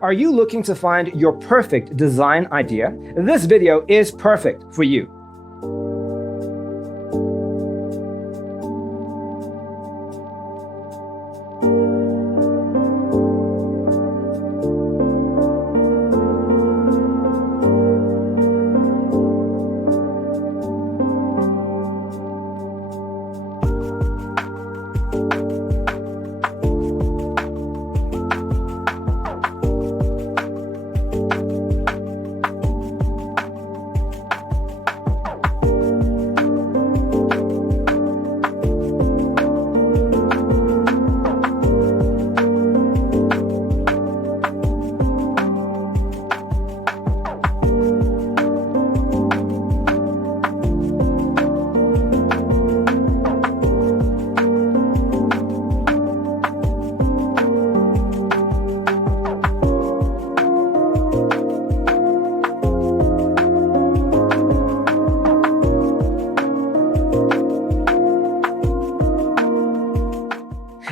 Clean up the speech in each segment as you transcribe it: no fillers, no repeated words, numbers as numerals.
Are you looking to find your perfect design idea? This video is perfect for you.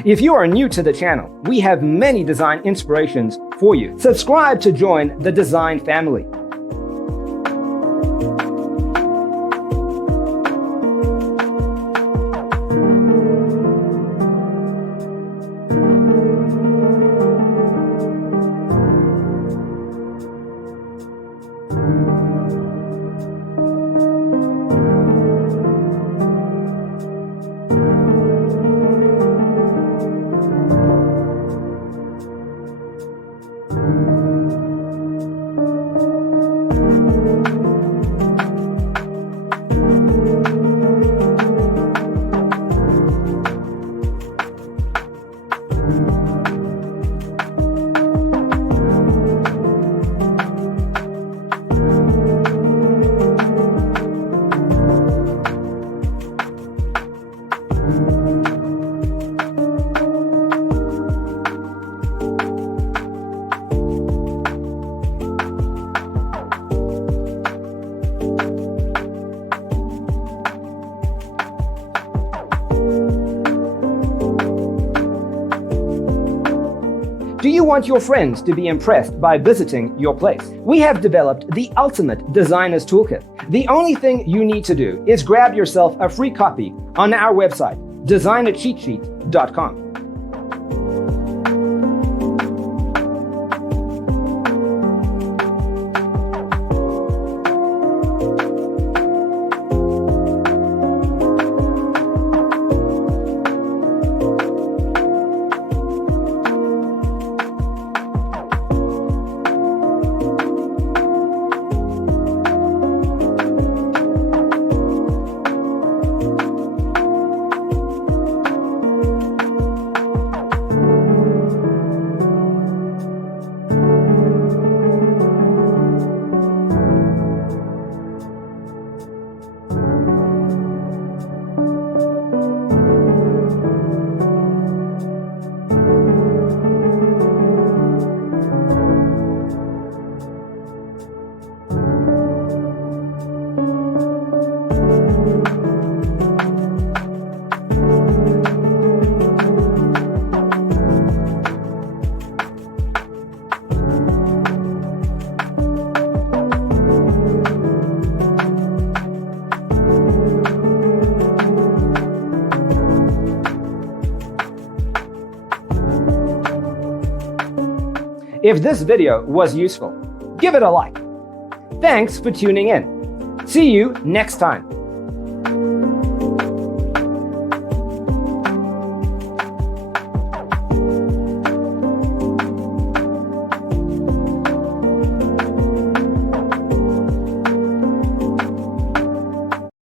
If you are new to the channel, we have many design inspirations for you. Subscribe to join the design family. Do you want your friends to be impressed by visiting your place? We have developed the ultimate designer's toolkit. The only thing you need to do is grab yourself a free copy on our website, designercheatsheet.com. If this video was useful, give it a like. Thanks for tuning in. See you next time.